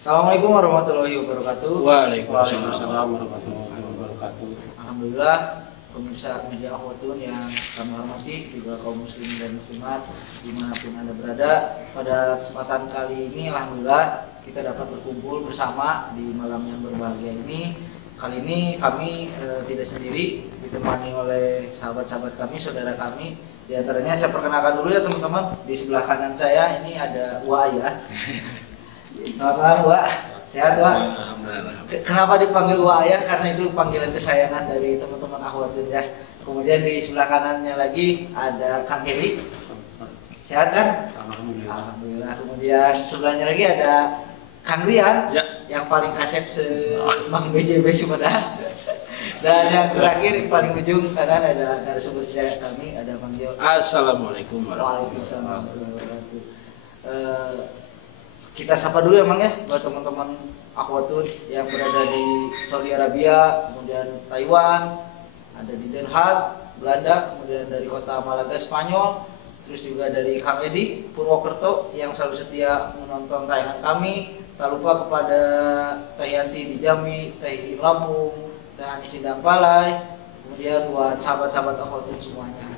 Assalamualaikum warahmatullahi wabarakatuh. Waalaikumsalam warahmatullahi wabarakatuh. Alhamdulillah pemirsa media Ahwadun yang kami hormati, juga kaum muslim dan muslimat dimanapun Anda berada. Pada kesempatan kali ini alhamdulillah kita dapat berkumpul bersama di malam yang berbahagia ini. Kali ini kami tidak sendiri, ditemani oleh sahabat-sahabat kami, saudara kami. Di antaranya saya perkenalkan dulu ya teman-teman. Di sebelah kanan saya ini ada Wak ya. Selamat malam Wak, sehat Wak? Kenapa dipanggil Wak ya? Karena itu panggilan kesayangan dari teman-teman Ahwadun ya. Kemudian di sebelah kanannya lagi ada Kang Heri, sehat kan? Alhamdulillah. Kemudian sebelahnya lagi ada Kang Rian ya, yang paling kasep se-Mang BJB Sumedang. Dan yang terakhir paling ujung kanan ada narasumber sejarah kami, ada Mang Jo. Assalamualaikum warahmatullahi wabarakatuh. Kita sapa dulu ya Mang ya, buat teman-teman Ahwadun yang berada di Saudi Arabia, kemudian Taiwan, ada di Den Haag, Belanda, kemudian dari kota Malaga, Spanyol, terus juga dari Kang Edi Purwokerto yang selalu setia menonton tayangan kami. Tak lupa kepada Teh Yanti di Jambi, Teh Lampung, Teh Ani Sindang Palai, kemudian buat sahabat-sahabat Ahwadun semuanya.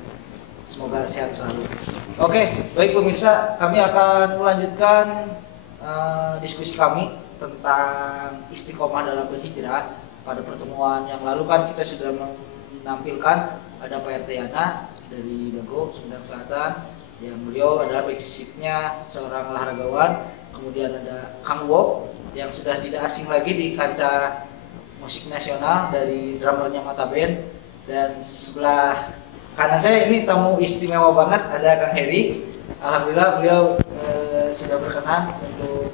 Semoga sehat selalu. Oke, baik pemirsa, kami akan melanjutkan diskusi kami tentang istiqomah dalam berhijrah. Pada pertemuan yang lalu kan kita sudah menampilkan ada Pak RT Yana dari Dago, Sumedang Selatan, yang beliau adalah basicnya seorang olahragawan. Kemudian ada Kang Wok yang sudah tidak asing lagi di kancah musik nasional dari drummernya Mata Band. Dan sebelah kanan saya ini tamu istimewa banget, ada Kang Heri. Alhamdulillah beliau sudah berkenan untuk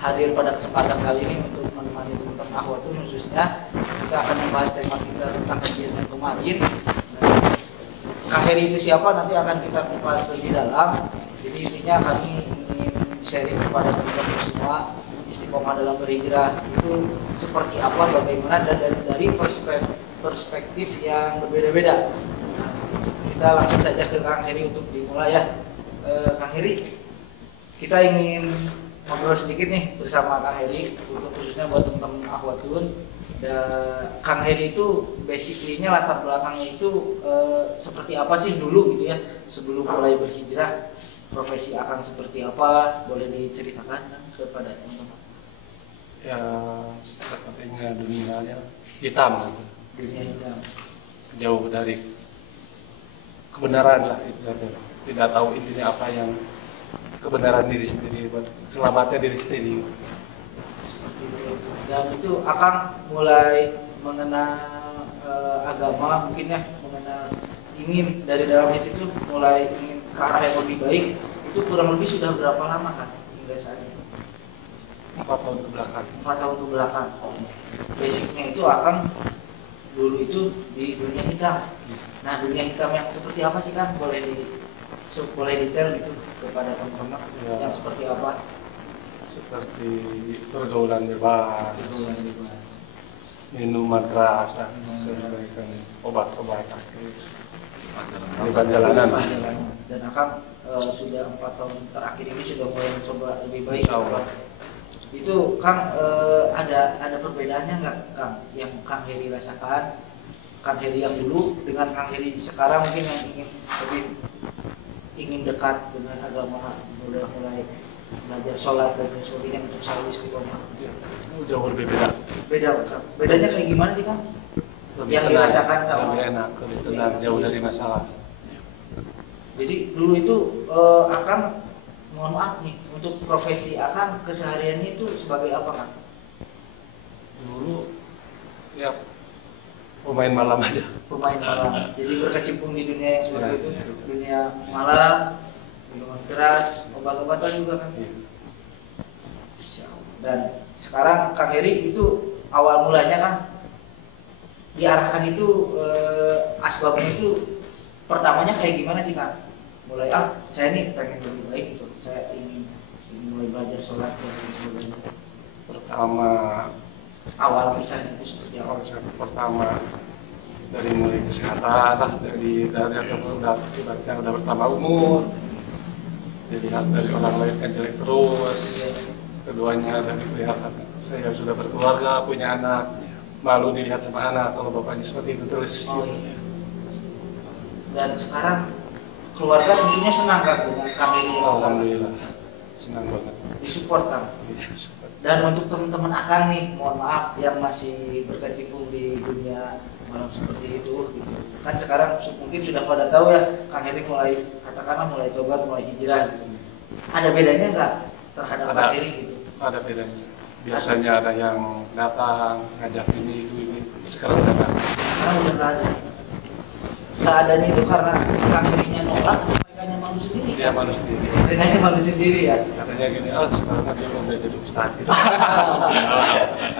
hadir pada kesempatan kali ini untuk menemani teman-teman Ahwadun. Khususnya kita akan membahas tema kita tentang kajian yang kemarin. Kang Heri itu siapa nanti akan kita kupas lebih dalam. Jadi intinya kami ingin sharing kepada teman-teman semua, istiqomah dalam berhijrah itu seperti apa, bagaimana, dan dari perspektif yang berbeda-beda. Kita langsung saja ke Kang Heri untuk dimulai ya. Kang Heri, kita ingin ngobrol sedikit nih bersama Kang Heri, untuk khususnya buat teman-teman Ahwadun. Kang Heri itu basically-nya, latar belakangnya itu seperti apa sih dulu gitu ya, sebelum mulai berhijrah, profesi akan seperti apa, boleh diceritakan kepada teman-teman? Ya, sepertinya dunianya hitam, Dunia hitam, jauh dari kebenaran lah, tidak tahu intinya apa yang kebenaran diri sendiri, buat selamatnya diri sendiri. seperti itu. Dan itu akan mulai mengenal agama, mungkin ya, mengenal ingin dari dalam hati itu mulai ingin ke arah yang lebih baik. Itu kurang lebih sudah berapa lama kan hingga saat ini? 4 tahun ke belakang. 4 tahun ke belakang. Basicnya itu akan dulu itu di dunia hitam. Nah, dunia hitam yang seperti apa sih kan? Boleh detail gitu kepada teman-teman ya. Yang seperti apa? Seperti pergaulan bebas, minuman keras, obat-obatan, bukan jalanan. Dan akan sudah 4 tahun terakhir ini sudah mulai mencoba lebih baik. Itu Kang, ada perbedaannya nggak Kang yang Kang Heri rasakan, Kang Heri yang dulu dengan Kang Heri sekarang, mungkin yang ingin dekat dengan agama, mulai belajar sholat dan sebagainya untuk selalu istiqomah? Jauh berbeda. Bedanya kayak gimana sih Kang? Lebih Yang tenang, dirasakan sama lebih enak, lebih tenang, jauh dari masalah. Jadi dulu itu Akang, mohon maaf nih, untuk profesi Akang kesehariannya itu sebagai apa Kang? Dulu ya pemain malam aja. Pemain malam. Jadi berkecimpung di dunia yang seperti itu, dunia malam, minuman keras, obat-obatan juga kan. Dan sekarang Kang Heri itu awal mulanya kan diarahkan itu asbabnya itu pertamanya kayak gimana sih Kang? Mulai saya nih pengen lebih baik gitu, saya ingin mulai belajar sholat dan sebagainya. Pertama, awal kisahnya itu seperti apa? Pertama dari mulai kesehatan lah, dari udah bertambah umur, jadi dari orang lain kan jelek terus, keduanya dan kelihatan saya sudah berkeluarga, punya anak, malu dilihat sama anak kalau bapaknya seperti itu terus. Oh, iya. Dan sekarang keluarga tentunya senang kan dengan Kang Heri yang sekarang? Alhamdulillah, senang banget. Disupport Kang. Dan untuk teman-teman Akang nih, mohon maaf yang masih berkecimpung di dunia malam seperti itu, gitu. Kan sekarang mungkin sudah pada tahu ya, Kang Heri mulai katakanlah mulai tobat, mulai hijrah gitu. Ada bedanya nggak terhadap Kang Heri gitu? Ada bedanya. Biasanya ada yang datang ngajak ini itu ini, sekarang udah nggak. Sekarang udah nggak ada. Nggak adanya itu karena Kang Herinya nolak, mereka malu sendiri. Dia malu sendiri. Mereka malu sendiri ya. Katanya gini, sekarang aja mau jadi ustadz gitu.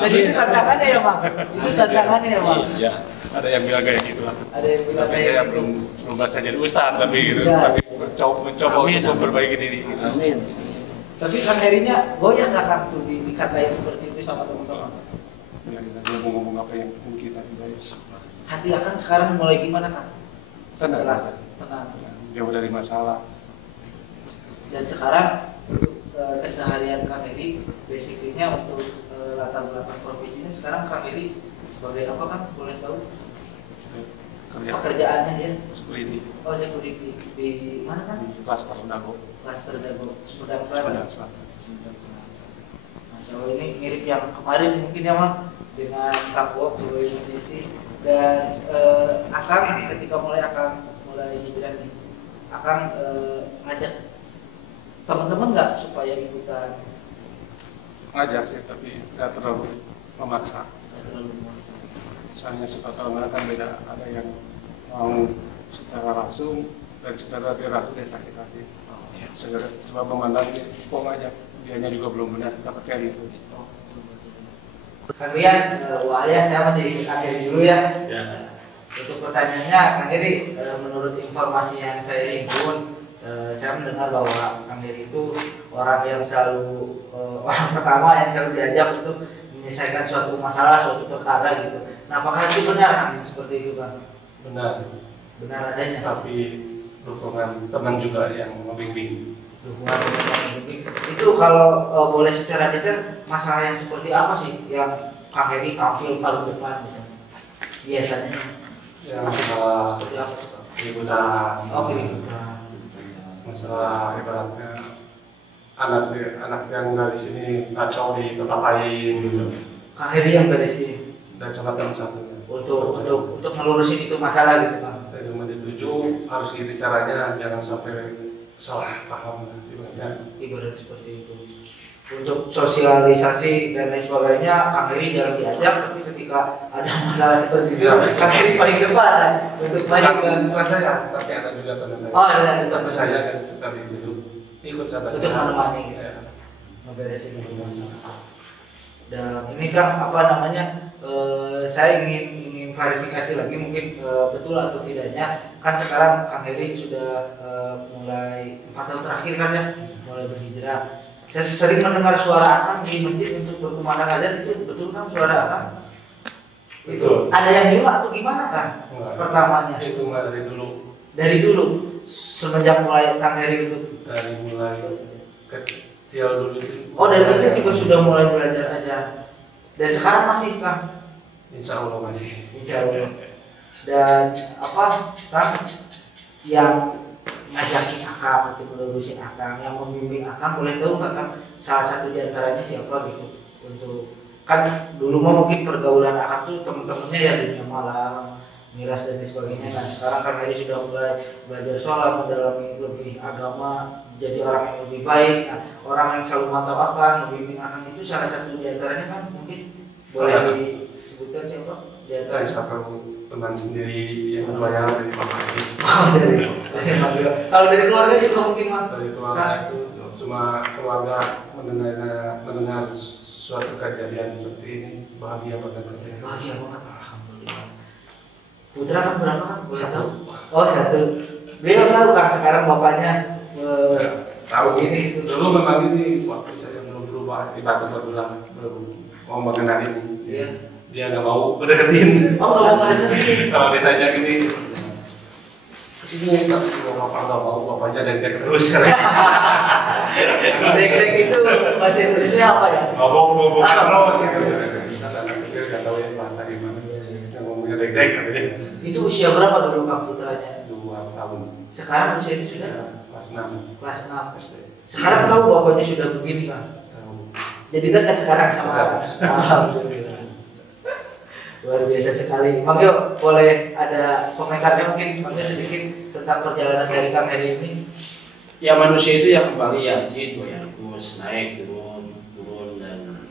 Jadi itu tantangannya ya Bang. Itu tantangannya ya Bang. Iya, ada yang bilang kayak gitu lah. Ada yang bilang tapi kayak saya gitu. belum baca jadi ustadz tapi gitu. Ya. Tapi mencoba untuk memperbaiki diri. Gitu. Amin. Tapi Kang Herinya goyah nggak Kang tuh dikatain seperti itu sama teman-teman? Ya, dia mau ngomong apa yang kita tidak. Hati Akang sekarang mulai gimana Kang? Setelah tenang. Jauh dari masalah. Dan sekarang untuk keseharian Kang Heri, basicnya untuk latar belakang profesinya sekarang Kang Heri sebagai apa Kang? Boleh tahu? Pekerjaannya ya? Security. Oh, security di mana Kang? Di Klaster Dago. Klaster Dago, Sumedang Selatan. Sumedang Selatan. Masya Allah, ini mirip yang kemarin mungkin ya Mang, dengan Kang Wok sebagai musisi. Dan Akang ketika mulai hijrah nih, Akang ngajak teman-teman nggak supaya ikutan? Ngajak sih, tapi nggak terlalu memaksa. Nggak terlalu memaksa. Soalnya suka tahun kan beda, ada yang mau secara langsung dan secara tidak langsung dia sakit-sakit. Sebab memandang kok ngajak, dianya juga belum benar dapat kayak gitu. Kang Rian, wahaya saya masih Kang Heri dulu ya. Ya. Untuk pertanyaannya, Kang Heri, menurut informasi yang saya himpun, saya mendengar bahwa Kang Heri itu orang yang selalu orang pertama yang selalu diajak untuk menyelesaikan suatu masalah, suatu perkara gitu. Nah, apakah itu benar Kang seperti itu Kang? Benar. Benar adanya. Tapi dukungan teman juga yang membimbing. Dukungan teman yang membimbing. Itu kalau boleh secara detail masalah yang seperti apa sih yang Kang Heri tampil paling depan misalnya? Biasanya. Ya, masalah Seperti apa sih Kang? keributan. Oh, keributan. Masalah ibaratnya anak yang dari sini kacau di tempat lain gitu. Kang Heri yang beresin Dan salah satunya. untuk melurusin itu masalah gitu Kang. Dan cuma dituju harus gini caranya, jangan sampai salah paham Ibarat seperti itu. Untuk sosialisasi dan lain sebagainya, Kang Heri jangan diajak, tapi ketika ada masalah seperti itu, Kang Heri paling depan untuk banyak dan bukan saya, tapi ada juga teman saya. oh ada Teman saya kan tadi dulu ikut sama untuk menemani gitu. Ya. Ngeberesin itu masalah. Dan ini Kang apa namanya? Saya ingin klarifikasi lagi mungkin betul atau tidaknya. Kan sekarang Kang Heri sudah mulai 4 tahun terakhir kan ya, mulai berhijrah. Saya sering mendengar suara Akang di masjid untuk berkumandang azan, itu betul kan suara Akang? Itu ada yang nyuruh atau gimana kan? Pertamanya Itu mah dari dulu. dari dulu semenjak mulai Kang Heri untuk Dari mulai kecil dulu itu. oh dari kecil juga sudah mulai belajar aja. Dan sekarang masih Kang? Insya Allah masih. Insya Allah. Dan apa Kang yang ngajakin Akang atau melurusin Akang, yang membimbing Akang, boleh tahu nggak Kang salah satu diantaranya siapa gitu? Untuk kan dulu mah mungkin pergaulan Akang tuh temen-temennya ya dunia malam, miras dan sebagainya. Nah sekarang Kang Heri sudah mulai belajar sholat, mendalami lebih agama, jadi orang yang lebih baik. Nah, orang yang selalu mantau Akang, membimbing Akang itu salah satu diantaranya kan mungkin boleh disebutkan siapa? Dari satu teman sendiri yang kedua dari Bapak ini. Kalau dari keluarga juga mungkin Mas. Dari keluarga itu cuma keluarga mendengar suatu kejadian seperti ini bahagia banget. Bahagia banget, alhamdulillah. Putra kan berapa kan? Boleh tahu? Satu. Oh 1. Beliau tahu kan sekarang bapaknya Tahu ini itu. dulu memang ini waktu saya belum berubah di Batu Berbelah belum mau mengenal ini. Iya. Dia nggak mau berdeketin. Oh nggak mau mendeketin. Kalau ditanya gini, Ini tapi kalau bapak nggak mau, bapaknya dek terus. Dek itu bahasa Indonesia apa ya? Ngomong terus gitu. Kita anak kecil nggak tahu ya bahasa gimana. Kita ngomongnya dek katanya. Itu usia berapa dulu Kang putranya? 2 tahun. Sekarang usianya sudah Kelas 6. kelas 6. SD. Sekarang tahu bapaknya sudah begini Kang. Tahu. Jadi dekat sekarang sama Abang. Alhamdulillah. Luar biasa sekali. Bang Yo, boleh ada komentarnya mungkin Bang Yo sedikit tentang perjalanan dari Kang Heri ini? Ya manusia itu yang kembali yakin, goyang terus naik turun dan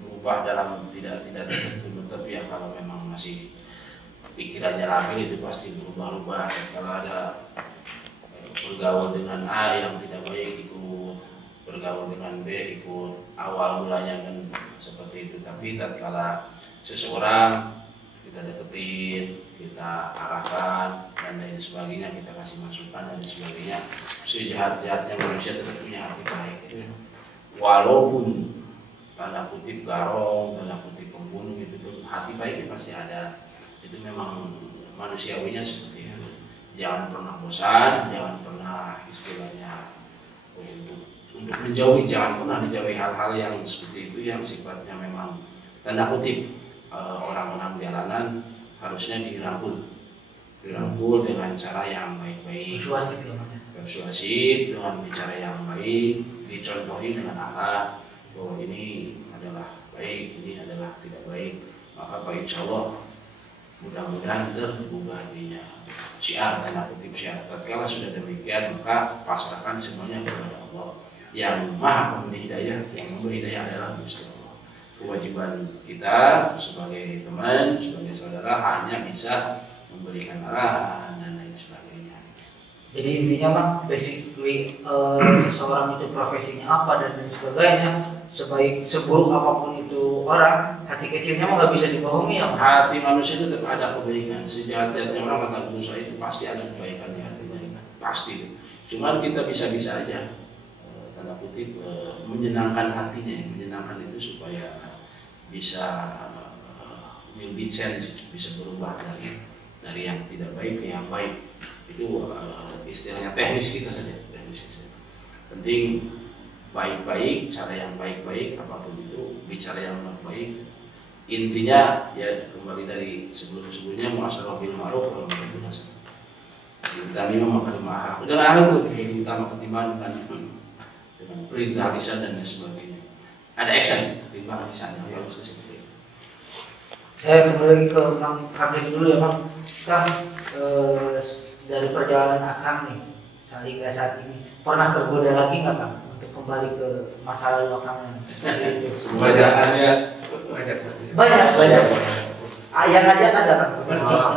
berubah dalam tidak tertentu. Tapi ya kalau memang masih pikirannya labil itu pasti berubah-ubah. Kalau ada bergaul dengan A yang tidak baik ikut, bergaul dengan B ikut, awal mulanya kan seperti itu. Tapi tatkala seseorang kita deketin, kita arahkan dan lain sebagainya, kita kasih masukan dan sebagainya, sejahat-jahatnya manusia tetap punya hati baik. Walaupun tanda kutip garong, tanda kutip pembunuh itu pun hati baiknya pasti ada. Itu memang manusiawinya seperti itu. Jangan pernah bosan, jangan pernah istilahnya untuk menjauhi, jangan pernah dijauhi hal-hal yang seperti itu yang sifatnya memang tanda kutip orang-orang jalanan harusnya dirangkul dengan cara yang baik-baik, persuasif dengan bicara yang baik, dicontohi dengan akhlak bahwa ini adalah baik, ini adalah tidak baik, maka insya Allah mudah-mudahan tergubah dirinya. Syiar tanda kutip syiar. Tatkala sudah demikian maka pasrahkan semuanya kepada Allah yang Maha Pemberi Hidayah. Yang memberi hidayah adalah Gusti Allah. Kewajiban kita sebagai teman, sebagai saudara hanya bisa memberikan arahan dan lain sebagainya. Jadi intinya Bang, basically seseorang itu profesinya apa dan lain sebagainya, seburuk apapun itu orang, hati kecilnya mah nggak bisa dibohongi ya Bang. Hati manusia itu tetap ada kebaikan. Sejahat-jahatnya orang akan berusaha itu pasti ada kebaikan di hatinya, pasti. Cuman kita bisa-bisa aja tanda kutip menyenangkan hatinya, menyenangkan itu supaya bisa will be change, bisa berubah dari yang tidak baik ke yang baik. Itu istilahnya teknis kita saja, teknis kita. Penting baik-baik, cara yang baik-baik, apapun itu bicara yang baik. Intinya ya kembali dari sebelum-sebelumnya muasyarah bil ma'ruf wa nahi anil munkar. Kita memang makan mahal. Jangan ada tuh utama ketimbang dengan perintah lisan dan sebagainya. Ada action ketimbang lisan yang harus seperti itu. Saya kembali ke Bang Hamid dulu ya Bang. Kang, dari perjalanan Akang nih sehingga saat ini pernah tergoda lagi nggak Kang untuk kembali ke masa lalu Akang yang seperti itu? Banyak. Yang ngajak ada Kang?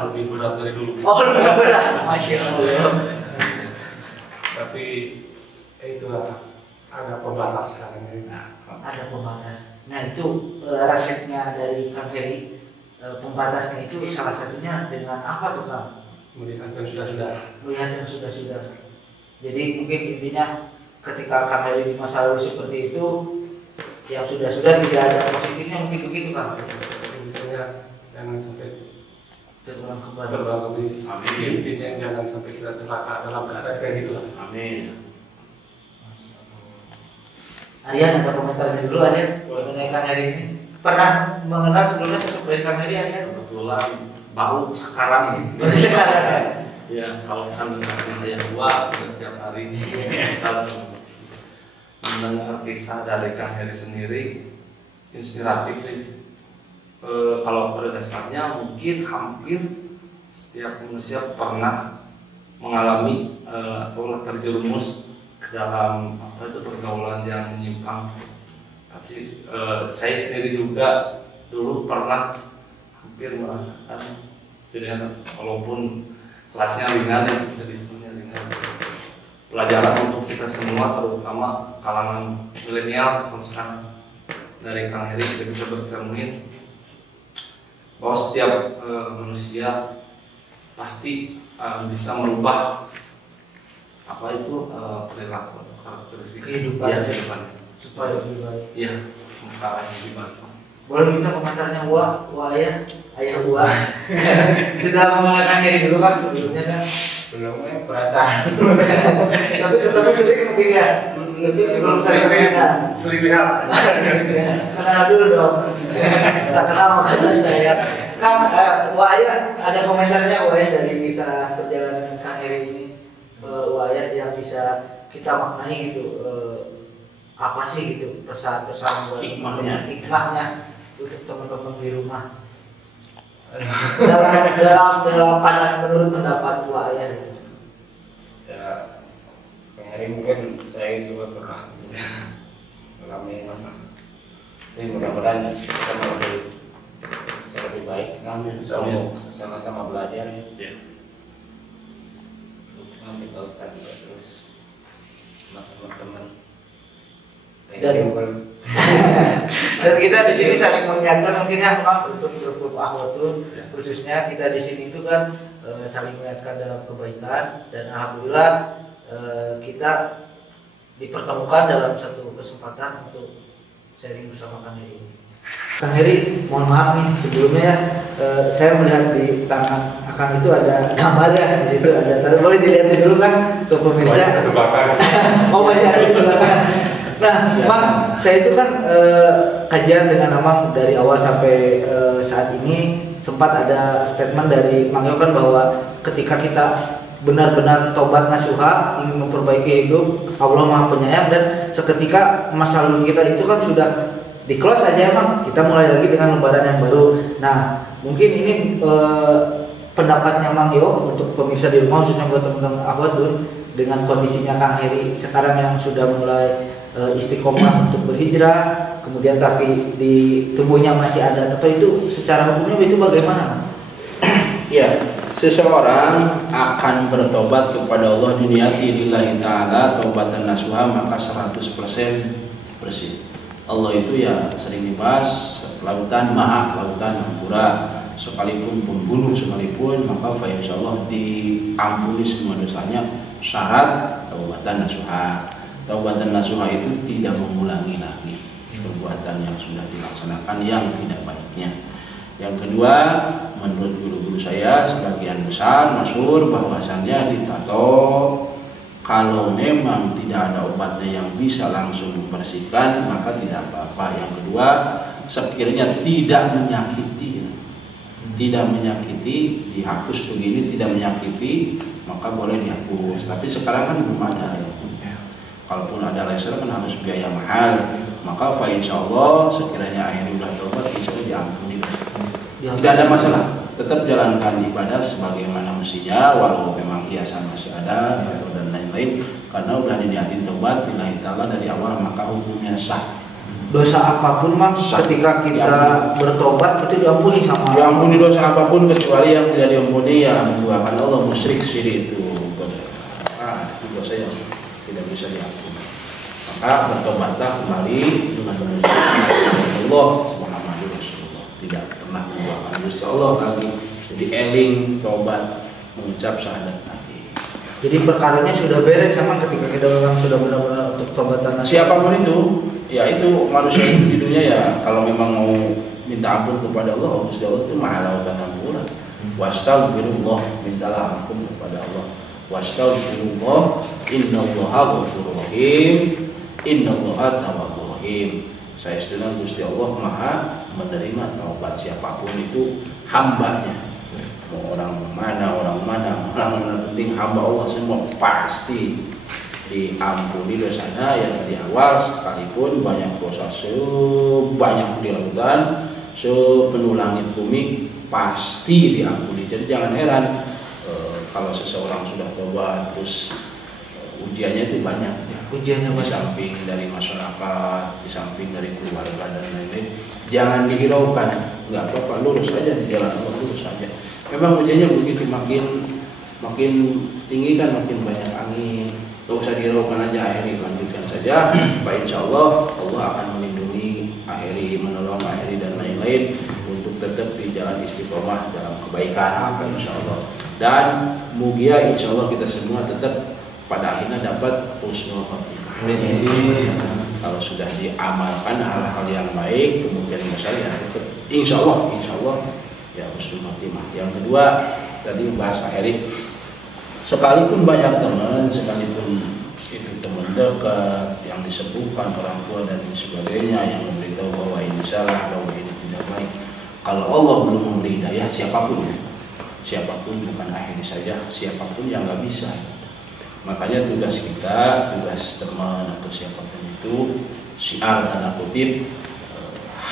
Lebih berat dari dulu. Oh lebih berat, Masya Allah. Tapi itulah ada pembatas sekarang ini. Ada pembatas. Nah itu resepnya dari Kang Heri, pembatasnya itu salah satunya dengan apa tuh Kang? Melihat yang sudah-sudah. Melihat yang sudah-sudah. Jadi mungkin intinya ketika Kang Heri di masa lalu seperti itu, yang sudah-sudah tidak ada positifnya mungkin begitu Kang? Intinya jangan sampai Terulang kembali. terbang kembali. Amin. Intinya jangan sampai kita celaka dalam keadaan kayak gitu lah. Amin. Aryan ada komentarnya dulu Aryan mengenai Kang Heri ini. Pernah mengenal sebelumnya sosok dari Kang Heri Aryan? Kebetulan baru sekarang Baru sekarang ya? ya kalau kan saya tua setiap hari kita mendengar kisah dari Kang Heri sendiri inspiratif sih. Kalau pada dasarnya mungkin hampir setiap manusia pernah mengalami atau terjerumus dalam apa itu pergaulan yang menyimpang. Tapi saya sendiri juga dulu pernah hampir merasakan, jadi walaupun kelasnya ringan ya bisa disebutnya ringan. Pelajaran untuk kita semua terutama kalangan milenial sekarang dari Kang Heri kita bisa bercermin bahwa setiap manusia pasti bisa merubah apa itu perilaku karakteristik Kehidupan. ya, kehidupan Supaya lebih baik. ya ke arah yang lebih baik. Boleh minta komentarnya ayah sudah mengenalkan diri dulu kan sebelumnya kan? Belum perasaan. Tapi ketemu sering mungkin ya. Belum sering kan? Sering lihat. Kenal dulu dong. Tak kenal makanya saya. Nah, ayah ada komentarnya dari kisah perjalanan Kang Heri ini. Ayah yang bisa kita maknai gitu. Apa sih gitu pesan-pesan buat hikmahnya untuk teman-teman di rumah dalam pandangan menurut pendapat ayah gitu. Ya, Kang Heri mungkin saya juga pernah mengalami mana. Jadi mudah-mudahan kita lebih baik. Amin. Sama-sama belajar ya. Nanti kalau tadi terus teman-teman. Dan kita di sini saling mengingatkan mungkin ya Pak untuk grup Ahwatun khususnya kita di sini itu kan saling mengingatkan dalam kebaikan dan alhamdulillah kita dipertemukan dalam satu kesempatan untuk sharing bersama Kang Heri ini. Kang Heri, mohon maaf nih sebelumnya saya melihat di tangan Akang itu ada gambarnya di situ ada. Boleh dilihat dulu kan ke pemirsa. Oh masih ada di belakang. Nah, Mang, saya itu kan kajian dengan Amang dari awal sampai saat ini sempat ada statement dari Mang Yo kan bahwa ketika kita benar-benar tobat nasuha ingin memperbaiki hidup, Allah Maha Penyayang dan seketika masa lalu kita itu kan sudah di-close aja Mang, kita mulai lagi dengan lembaran yang baru. Nah, mungkin ini pendapatnya Mang Yo untuk pemirsa di rumah khususnya buat teman-teman Ahwatun dengan kondisinya Kang Heri sekarang yang sudah mulai istiqomah untuk berhijrah, kemudian tapi di tubuhnya masih ada tato itu secara hukumnya itu bagaimana? Ya, seseorang akan bertobat kepada Allah diniati lillahi ta'ala taubatan nasuha maka 100% bersih. Allah itu ya sering dibahas lautan maha, lautan ampura, sekalipun pembunuh sekalipun maka insyaallah diampuni semua dosanya syarat taubatan nasuha. Taubatan nasuha itu tidak mengulangi lagi perbuatan yang sudah dilaksanakan yang tidak baiknya. Yang kedua, menurut guru-guru saya sebagian besar masyhur bahwasannya ditato kalau memang tidak ada obatnya yang bisa langsung membersihkan maka tidak apa-apa. Yang kedua, sekiranya tidak menyakiti, dihapus begini tidak menyakiti maka boleh dihapus. Tapi sekarang kan belum ada ya. Kalaupun ada laser kan harus biaya mahal, maka insyaallah sekiranya akhirnya sudah tobat insyaallah diampuni. Tidak ada masalah, tetap jalankan ibadah sebagaimana mestinya walau memang hiasan masih ada atau dan lain-lain karena sudah diniatin tobat lillahi ta'ala dari awal maka hukumnya sah. Dosa apapun Mas ketika kita bertobat itu diampuni sama Allah. Diampuni dosa apapun kecuali yang tidak diampuni ya menduakan Allah, musyrik syirik itu dosa yang tidak bisa diampuni. Maka bertobatlah kembali dengan benar-benar Allah Muhammadur Rasulullah, tidak pernah menduakan Gusti Allah lagi. Jadi eling tobat mengucap syahadat nanti. Jadi perkaranya sudah beres sama ketika kita memang sudah benar-benar untuk tobatan. Siapapun itu, ya itu manusia di dunia ya kalau memang mau minta ampun kepada Allah, Gusti Allah itu maha lautan ampura. Wastaghfirullah, mintalah ampun kepada Allah. Wastaghfirullah, innallaha ghafurur rahim, innallaha tawwabur rahim. Saya istilah Gusti Allah maha menerima taubat siapapun itu hambanya. Mau orang mana, penting hamba Allah semua pasti diampuni dosanya yang dari awal sekalipun banyak dosa sebanyak di lautan sepenuh langit bumi pasti diampuni. Jadi jangan heran kalau seseorang sudah tobat terus ujiannya itu banyak ya. Ujiannya di samping dari masyarakat, di samping dari keluarga dan lain-lain. Jangan dihiraukan, nggak apa-apa, lurus aja di jalan Allah, lurus saja. Memang ujiannya begitu, makin tinggi kan makin banyak angin. Tidak usah dihiraukan aja, akhiri lanjutkan saja. Baik, insya Allah akan melindungi, menolong, dan lain-lain untuk tetap di jalan istiqomah dalam kebaikan, insya Allah. Dan mugia insya Allah kita semua tetap pada akhirnya dapat husnul khotimah. Amin. Kalau sudah diamalkan hal-hal yang baik, kemudian besar ya insya Allah ya husnul khotimah. Yang kedua tadi bahasa Erik, sekalipun banyak teman, sekalipun itu teman dekat yang disepuhkan orang tua dan sebagainya yang memberitahu bahwa ini salah, bahwa ini tidak baik, kalau Allah belum memberi hidayah siapapun bukan akhir saja, siapapun yang nggak bisa. Makanya tugas kita, tugas teman atau siapapun itu, syiar tanda kutip,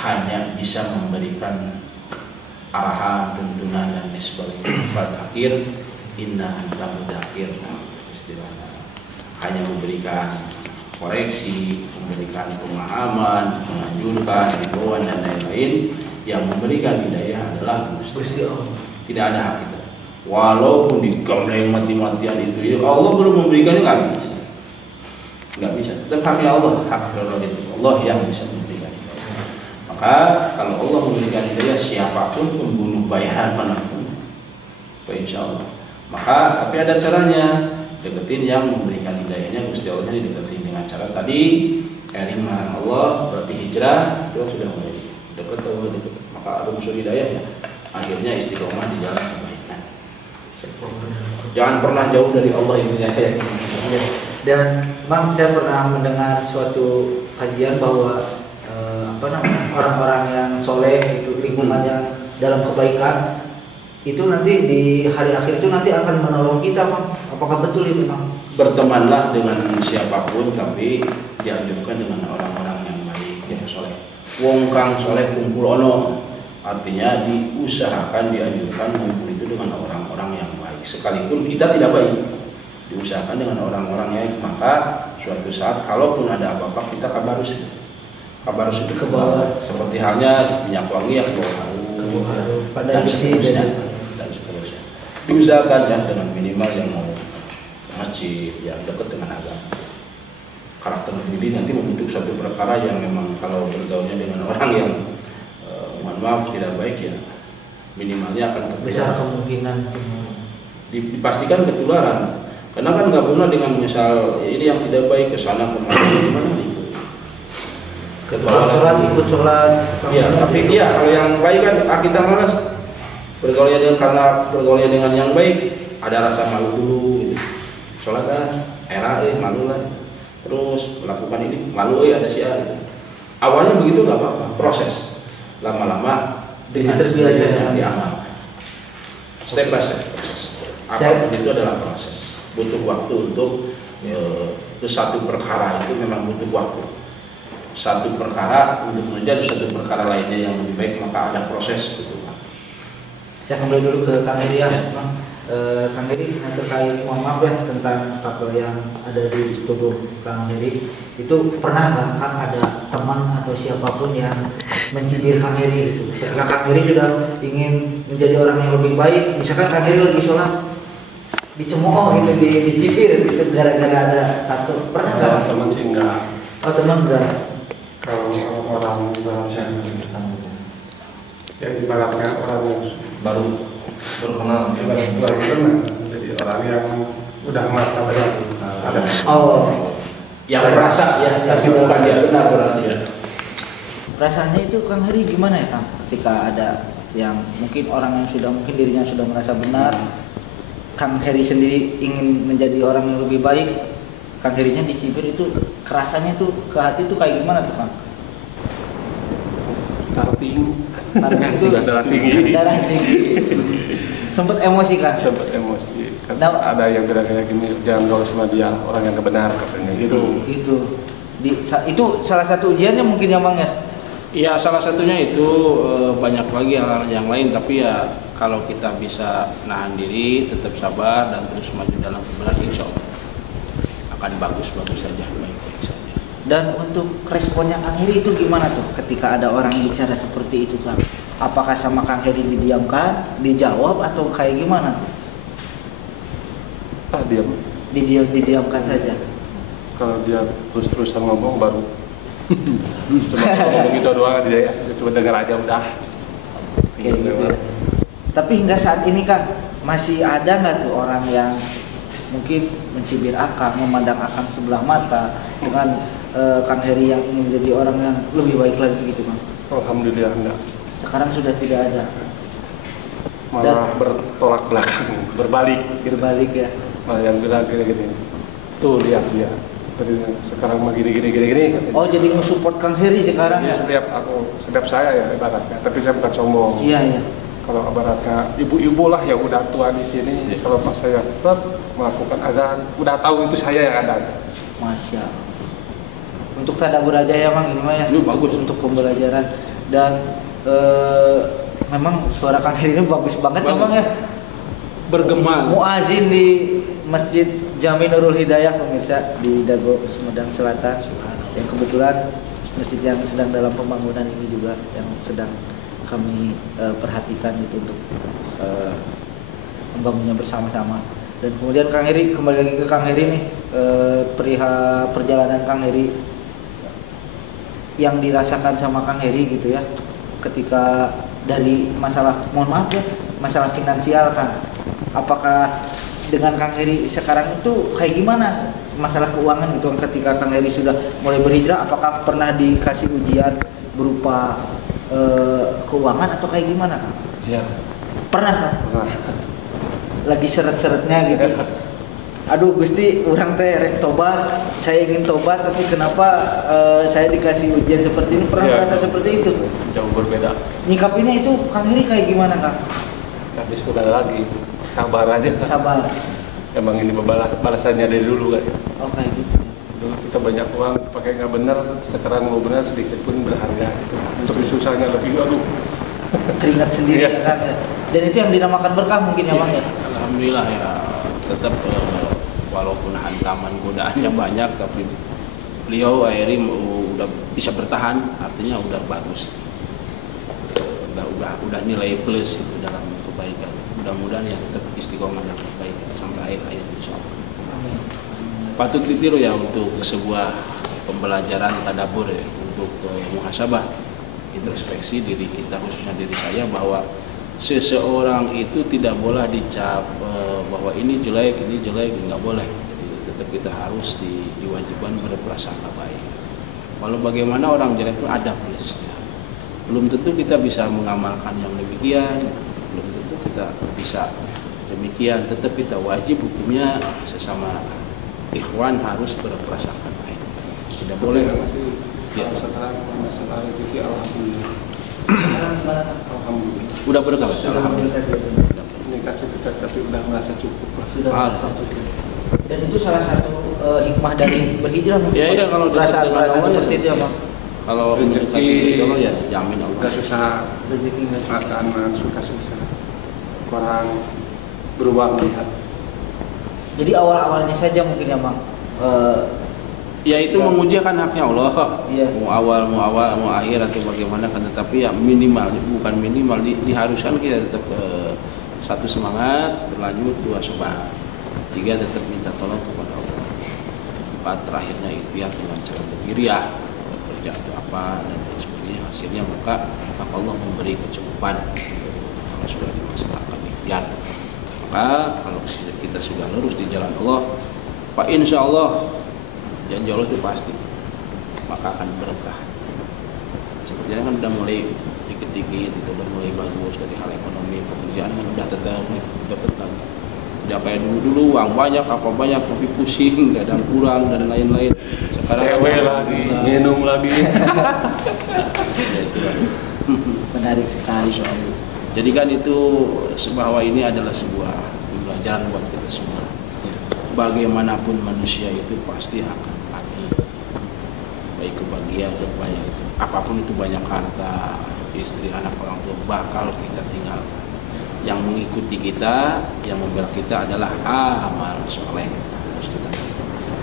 hanya bisa memberikan arahan, tuntunan dan sebagainya. Akhir inna anta mudzakkir, istilahnya hanya memberikan koreksi, memberikan pemahaman, menganjurkan, himbauan dan lain-lain. Yang memberikan hidayah adalah Gusti Allah. Tidak ada hak kita. Walaupun digembleng mati-matian itu, Allah belum memberikannya, nggak bisa. Tetap haknya Allah, hak prerogatif Allah yang bisa memberikan hidayah. Maka kalau Allah memberikan hidayah, siapapun pembunuh bayaran manapun, insya Allah. Maka tapi ada caranya, deketin yang memberikan hidayahnya. Gusti Allah dideketin dengan cara tadi, kalimat Allah berarti hijrah, itu sudah mulai dekat Allah dekat. Maka ada musuh hidayahnya, akhirnya istiqomah di jalan kebaikan. Jangan pernah jauh dari Allah ini ya. Dan Bang, saya pernah mendengar suatu kajian bahwa orang-orang yang soleh itu, lingkungan yang dalam kebaikan itu nanti di hari akhir itu nanti akan menolong kita, Bang. Apakah betul itu, Bang? Bertemanlah dengan siapapun, tapi dianjurkan dengan orang-orang yang baik, yang soleh. Wong kang soleh kumpul ono, artinya diusahakan, dianjurkan kumpul itu dengan orang-orang yang baik. Sekalipun kita tidak baik, diusahakan dengan orang-orang yang baik. Maka suatu saat kalaupun ada apa-apa, kita kabarus itu ke bawah. Seperti halnya minyak wangi ya ke bawah dan seterusnya. Diusahakan ya dengan minimal yang mau masjid yang dekat dengan agama. Karakter diri nanti membentuk suatu perkara yang memang kalau bergaulnya dengan orang yang mohon maaf tidak baik ya, minimalnya akan besar kemungkinan dipastikan ketularan. Karena kan nggak pernah dengan misal ini yang tidak baik ke sana kemana gimana itu. Ikut sholat. Ya, tapi dia kalau yang baik kan kita malas bergaulnya dengan yang baik, ada rasa malu dulu gitu. Sholat kan malu lah. Terus melakukan ini malu ada si A gitu. Awalnya begitu nggak apa-apa, proses. Lama-lama dengan terbiasa diamalkan. Step by step proses. Itu adalah proses. Butuh waktu untuk itu satu perkara itu memang butuh waktu. Satu perkara untuk menjadi satu perkara lainnya yang lebih baik, maka ada proses gitu. Saya kembali dulu ke Kang Heri ya, Bang. Kang Heri, terkait mohon maaf ya tentang apa yang ada di tubuh Kang Heri, itu pernah nggak Kang ada teman atau siapapun yang mencibir Kang Heri gitu? Ketika Kang Heri sudah ingin menjadi orang yang lebih baik, misalkan Kang Heri lagi sholat dicemooh gitu, dicibir gitu gara-gara ada tato, pernah nggak? Teman sih enggak. Oh teman enggak? Kalau orang yang ibaratnya orang yang baru kenal, baru kenal, jadi orang yang udah merasa banyak ada. Oh, yang merasa ya, tapi bukan dia benar berarti ya. Rasanya itu Kang Heri gimana ya Kang? Ketika ada yang mungkin orang yang sudah mungkin dirinya sudah merasa benar, Kang Heri sendiri ingin menjadi orang yang lebih baik, Kang Herinya dicibir, itu kerasanya tuh ke hati tuh kayak gimana tuh Kang? Darah tinggi. Sempet emosi Kang? Sempet emosi. Nah, ada yang bilang gini, jangan gaul sama dia, orang yang kebenar katanya gitu. Itu salah satu ujiannya mungkin ya Bang ya? Ya salah satunya itu, banyak lagi hal-hal yang lain, tapi ya kalau kita bisa nahan diri, tetap sabar dan terus maju dalam kebenaran, insya Allah akan bagus-bagus saja, baik-baik saja. Dan untuk responnya Kang Heri itu gimana tuh ketika ada orang bicara seperti itu Kang? Apakah sama Kang Heri didiamkan, dijawab atau kayak gimana tuh? Diam. Didiamkan saja. Kalau dia terus-terusan ngomong baru cuma ngomong gitu doang dia ya, cuma dengar aja udah. Gitu ya. Tapi hingga saat ini Kang masih ada nggak tuh orang yang mungkin mencibir Akang, memandang Akang sebelah mata dengan Kang Heri yang ingin menjadi orang yang lebih baik lagi gitu Bang? Alhamdulillah enggak. Sekarang sudah tidak ada. Malah bertolak belakang, berbalik. Berbalik ya. Malah yang bilang gini-gini. Tuh lihat dia. Sekarang mah gini. Oh jadi nge-support Kang Heri sekarang ya? Setiap saya ya ibaratnya, tapi saya bukan sombong. Iya. Kalau ibaratnya ibu-ibu lah yang udah tua di sini, kalau pas saya tetap melakukan azan, udah tahu itu saya yang ada. Masya Allah. Untuk tadabur aja ya Bang ini mah ya. Itu bagus untuk pembelajaran dan memang suara Kang Heri ini bagus banget ya Bang ya. Bergema. Muazin di Masjid Jami Nurul Hidayah pemirsa di Dago Sumedang Selatan yang kebetulan masjid yang sedang dalam pembangunan ini juga yang sedang kami perhatikan itu untuk membangunnya bersama-sama. Dan kemudian Kang Heri, kembali lagi ke Kang Heri nih, perihal perjalanan Kang Heri yang dirasakan sama Kang Heri gitu ya, ketika dari masalah, mohon maaf ya, masalah finansial Kang, apakah dengan Kang Heri sekarang itu kayak gimana masalah keuangan gitu ketika Kang Heri sudah mulai berhijrah, apakah pernah dikasih ujian berupa keuangan atau kayak gimana Kang? Iya. Pernah Kang? Lagi seret-seretnya gitu. Aduh Gusti, orang teh rek tobat, saya ingin tobat tapi kenapa saya dikasih ujian seperti ini? Pernah merasa seperti itu? Jauh berbeda. Nyikapinya itu Kang Heri kayak gimana Kang? Habis udah lagi, sabar aja. Sabar. Emang ini balasannya dari dulu kan. Oh kayak gitu. Dulu kita banyak uang pakai nggak benar, sekarang mau benar sedikit pun berharga. Tapi susahnya lebih, aduh. Keringat sendiri ya Kang ya. Dan itu yang dinamakan berkah mungkin ya Bang ya. Alhamdulillah ya, tetap walaupun hantaman godaannya banyak, tapi beliau akhirnya udah bisa bertahan, artinya udah bagus, udah nilai plus itu dalam kebaikan. Mudah-mudahan ya tetap istiqomah dalam kebaikan sampai akhir hayat insyaallah. Patut ditiru ya untuk sebuah pembelajaran tadabbur ya, untuk muhasabah, introspeksi diri kita, khususnya diri saya, bahwa seseorang itu tidak boleh dicap bahwa ini jelek, nggak boleh. Jadi tetap kita harus diwajibkan berprasangka baik. Walau bagaimana orang jelek itu ada plusnya. Belum tentu kita bisa mengamalkan yang demikian, belum tentu kita bisa demikian. Tetap kita wajib hukumnya sesama ikhwan harus berprasangka baik. Tidak boleh. Ya, sekarang masalah rezeki alhamdulillah. Alhamdulillah. Udah berkah. Alhamdulillah. Meningkat sedikit tapi udah merasa cukup. Sudah merasa cukup. Dan itu salah satu hikmah dari berhijrah mungkin. Iya, kalau perasaan seperti itu ya Bang. Kalau rezeki Allah ya jamin Allah. Gak susah, Rezeki nggak susah. anak susah. Orang berubah melihat. Jadi awal-awalnya saja mungkin ya Bang. Ya itu mengujikan haknya Allah. Iya. Mau awal, mau akhir atau bagaimana kan, tetapi ya minimal, bukan minimal, diharuskan kita tetap satu semangat, berlanjut, dua semangat, tiga tetap minta tolong kepada Allah, empat terakhirnya ikhtiar dengan cara berkiriah, kerja atau apa dan lain sebagainya, hasilnya maka Allah memberi kecukupan kalau sudah dilaksanakan ikhtiar. Maka kalau kita sudah lurus di jalan Allah, Pak, insya Allah janji Allah itu pasti, maka akan berkah. Sepertinya kan udah mulai dikit-dikit, itu udah mulai bagus dari hal ekonomi, pekerjaan kan udah dapat lagi. Tidak kayak dulu uang banyak, apa banyak, tapi pusing, kadang kurang dan lain-lain. Sekarang cewek lagi, minum lagi. Ya, itu Menarik sekali. Jadi kan itu bahwa ini adalah sebuah pembelajaran buat kita semua. Bagaimanapun manusia itu pasti akan mati, baik kebahagiaan atau banyak itu, apapun itu, banyak harta, istri, anak, orang tua bakal kita tinggalkan. Yang mengikuti kita, yang membela kita adalah amal soleh.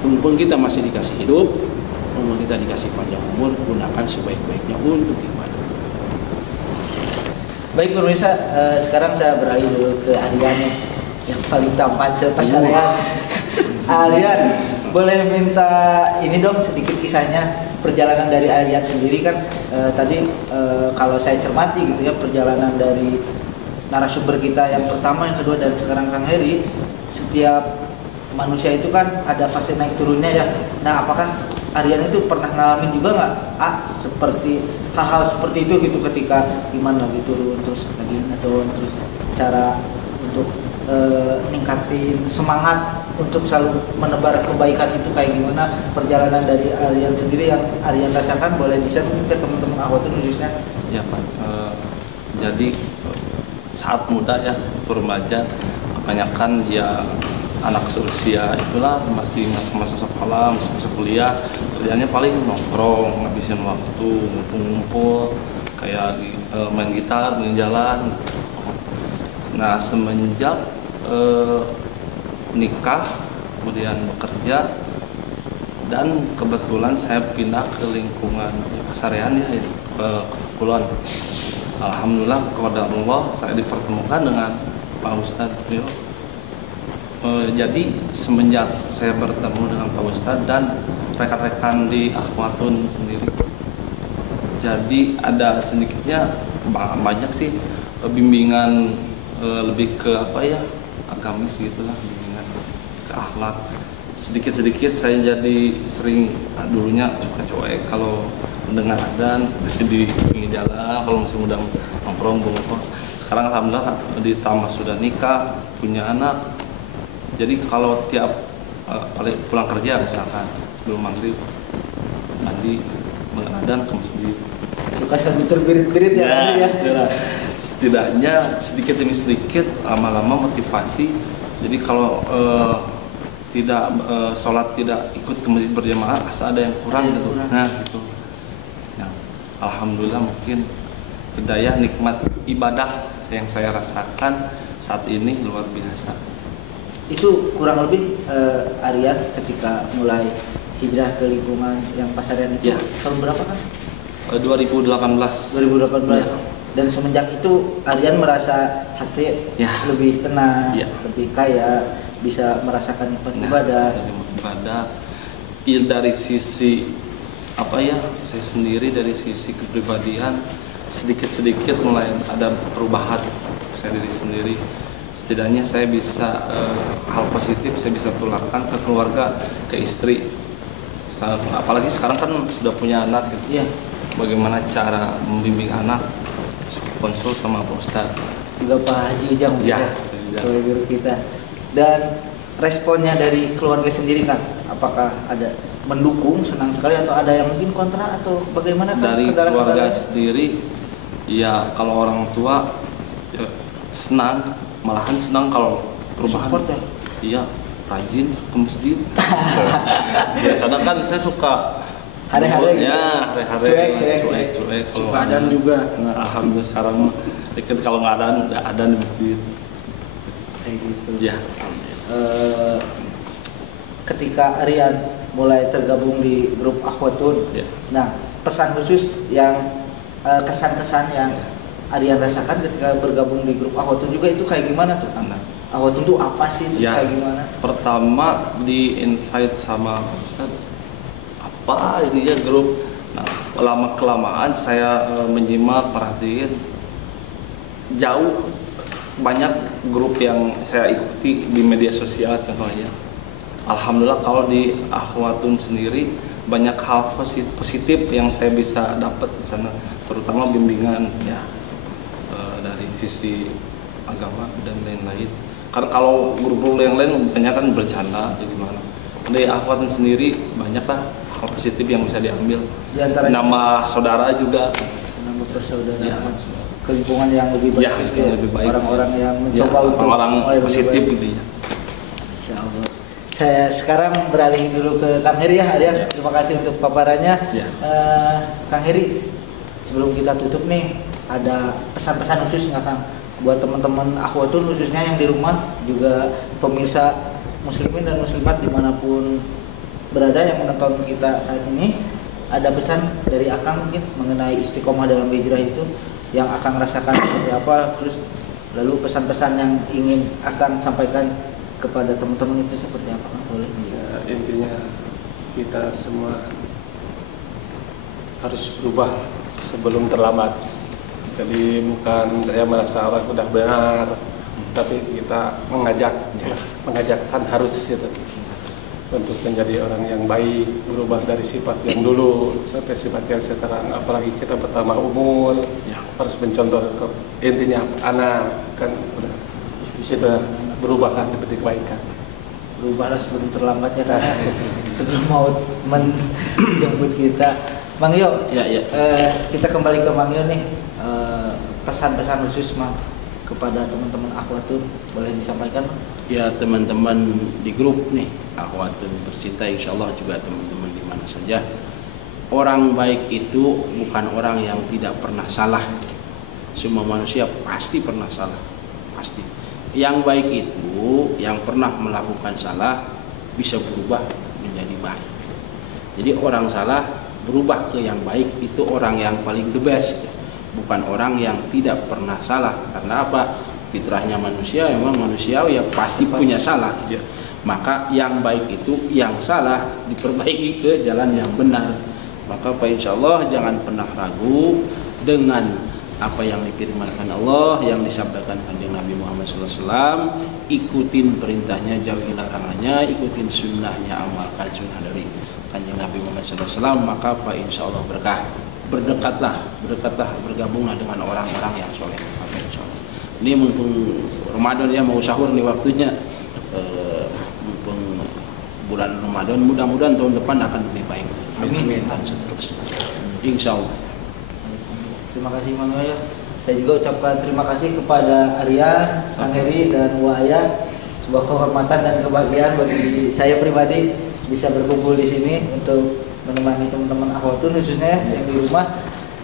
Mumpung kita masih dikasih hidup, mumpung kita dikasih panjang umur, gunakan sebaik-baiknya untuk ibadah. Baik pemirsa, sekarang saya beralih dulu ke Aryan yang paling tampan sepasarnya. Aryan, boleh minta ini dong sedikit kisahnya perjalanan dari Aryan sendiri kan tadi kalau saya cermati gitu ya, perjalanan dari narasumber kita yang pertama, yang kedua, dan sekarang Kang Heri, setiap manusia itu kan ada fase naik turunnya ya. Nah, apakah Aryan itu pernah ngalamin juga nggak seperti hal-hal seperti itu gitu, ketika gimana gitu terus lagi ngedon, terus cara untuk ningkatin semangat untuk selalu menebar kebaikan itu kayak gimana perjalanan dari Aryan sendiri yang Aryan rasakan, boleh di-share mungkin ke teman-teman Akhwatun khususnya? Ya Pak, jadi saat muda ya, remaja, kebanyakan ya anak seusia itulah masih masa-masa sekolah, masa-masa kuliah, kerjanya paling nongkrong, ngabisin waktu, ngumpul-ngumpul, kayak main gitar, main jalan. Nah semenjak nikah, kemudian bekerja, dan kebetulan saya pindah ke lingkungan Pasarean ya, ke Kulon. Alhamdulillah kepada Allah saya dipertemukan dengan Pak Ustadz beliau. Jadi semenjak saya bertemu dengan Pak Ustadz dan rekan-rekan di Akhwatun sendiri, jadi ada sedikitnya banyak sih bimbingan, lebih ke apa ya, agamis gitulah, bimbingan ke akhlak. Sedikit-sedikit saya jadi sering dulunya suka cuek kalau mendengar adzan, mesti di pinggir jalan kalau masih muda nongkrong bengong. Sekarang alhamdulillah ditambah sudah nikah, punya anak. Jadi kalau tiap pulang kerja misalkan sebelum maghrib mandi mengadaan ke masjid. Suka sambil terbirit-birit ya? Ya. Setidaknya sedikit demi sedikit lama-lama motivasi. Jadi kalau tidak sholat tidak ikut ke masjid berjamaah, asa ada yang kurang gitu. Nah gitu. Ya, alhamdulillah mungkin hidayah nikmat ibadah yang saya rasakan saat ini luar biasa. Itu kurang lebih Aryan ketika mulai hijrah ke lingkungan yang Pasarean itu tahun berapa kan? 2018. Ya. Dan semenjak itu Aryan merasa hati lebih tenang, lebih kaya, bisa merasakan nikmat ibadah. Dari sisi apa ya, saya sendiri dari sisi kepribadian sedikit-sedikit mulai ada perubahan saya diri sendiri. Setidaknya saya bisa hal positif saya bisa tularkan ke keluarga, ke istri. Apalagi sekarang kan sudah punya anak gitu. Iya. Bagaimana cara membimbing anak, konsul sama Pak Ustadz. Juga Pak Haji Ujang sebagai guru kita. Dan responnya dari keluarga sendiri kan, apakah ada mendukung, senang sekali, atau ada yang mungkin kontra atau bagaimana? Dari keluarga sendiri, ya kalau orang tua ya, senang, malahan senang kalau perubahan. Support ya? Iya, rajin ke masjid. Biasanya kan saya suka hari-hari ya, cuek. Suka adzan juga. Nah, alhamdulillah sekarang dikit kalau nggak ada di masjid. Kayak gitu. Ya. Ketika Aryan mulai tergabung di grup Akhwatun, nah pesan khusus yang kesan-kesan yang Aryan rasakan ketika bergabung di grup Akhwatun juga itu kayak gimana tuh? Akhwatun itu apa sih? Itu kayak gimana? Pertama di invite sama Ustaz, apa ini ya grup. Nah, lama kelamaan saya menyimak, perhatiin, jauh banyak grup yang saya ikuti di media sosial contohnya. Alhamdulillah kalau di Akhwatun sendiri banyak hal positif yang saya bisa dapat di sana, terutama bimbingan ya dari sisi agama dan lain-lain. Karena kalau grup-grup yang lain banyak kan bercanda atau gimana. Di Akhwatun sendiri banyaklah hal positif yang bisa diambil. Nama saudara juga. Nama persaudaraan. Ke lingkungan yang lebih baik, orang-orang yang mencoba untuk orang positif gitu ya. Insya Allah. Saya sekarang beralih dulu ke Kang Heri ya, Aryan. Terima kasih untuk paparannya. Kang Heri, sebelum kita tutup nih, ada pesan-pesan khusus nggak Kang buat teman-teman Akhwatun khususnya yang di rumah, juga pemirsa muslimin dan muslimat dimanapun berada yang menonton kita saat ini? Ada pesan dari Akang mungkin mengenai istiqomah dalam hijrah itu yang Akang rasakan seperti apa, terus lalu pesan-pesan yang ingin Akang sampaikan kepada teman-teman itu seperti apa, Kang? Boleh? Ya, intinya kita semua harus berubah sebelum terlambat. Jadi bukan saya merasa orang sudah benar, tapi kita mengajakkan harus gitu. untuk menjadi orang yang baik, berubah dari sifat yang dulu sampai sifat yang sekarang. Apalagi kita pertama umur, harus mencontoh intinya anak kan udah bisa berubahlah seperti kebaikan. Berubahlah sebelum terlambat ya, karena sebelum mau menjemput kita. Mang Yo, kita kembali ke Mang Yo nih, pesan-pesan khusus Mang kepada teman-teman Akhwatun boleh disampaikan? Ya, teman-teman di grup nih Akhwatun tercinta, insya Allah juga teman-teman di mana saja, orang baik itu bukan orang yang tidak pernah salah. Semua manusia pasti pernah salah, pasti. Yang baik itu yang pernah melakukan salah bisa berubah menjadi baik. Jadi orang salah berubah ke yang baik itu orang yang paling the best, bukan orang yang tidak pernah salah. Karena apa? Fitrahnya manusia, memang manusia ya pasti punya salah. Maka yang baik itu yang salah diperbaiki ke jalan yang benar. Maka Pak, insya Allah jangan pernah ragu dengan apa yang difirmankan Allah, yang disabdakan Kanjeng Nabi Muhammad SAW. Ikutin perintahnya, jauhi larangannya, ikutin sunnahnya, amalkan sunnah dari Kanjeng Nabi Muhammad SAW. Maka Pak, insya Allah berkah. Berdekatlah, bergabunglah dengan orang-orang yang soleh. Insya Allah. Ini mumpung Ramadan ya, mau sahur nih waktunya. Mumpung bulan Ramadan, mudah-mudahan tahun depan akan lebih baik. Amin. Dan seterusnya. Insya Allah. Terima kasih Mang Yo. Saya juga ucapkan terima kasih kepada Arya, Kang Heri, dan Waya. Sebuah kehormatan dan kebahagiaan bagi saya pribadi bisa berkumpul di sini untuk menemani teman-teman Akhwatun khususnya yang di rumah.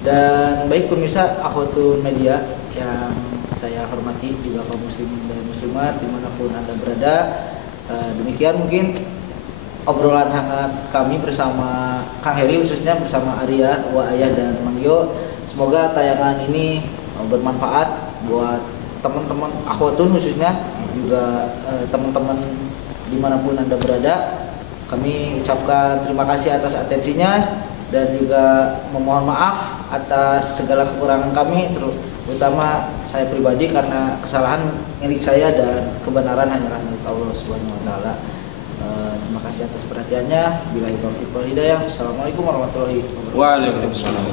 Dan baik pemirsa Akhwatun Media yang saya hormati, juga kaum muslimin dan muslimat dimanapun Anda berada, demikian mungkin obrolan hangat kami bersama Kang Heri, khususnya bersama Arya, Waya, dan Mang Yo. Semoga tayangan ini bermanfaat buat teman-teman Akhwatun, khususnya juga teman-teman dimanapun Anda berada. Kami ucapkan terima kasih atas atensinya dan juga memohon maaf atas segala kekurangan kami, terutama saya pribadi, karena kesalahan milik saya dan kebenaran hanyalah milik Allah Subhanahu wa taala. Terima kasih atas perhatiannya. Billahi taufiq wal hidayah. Assalamualaikum warahmatullahi wabarakatuh. Waalaikumsalam.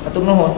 Atur nuhun.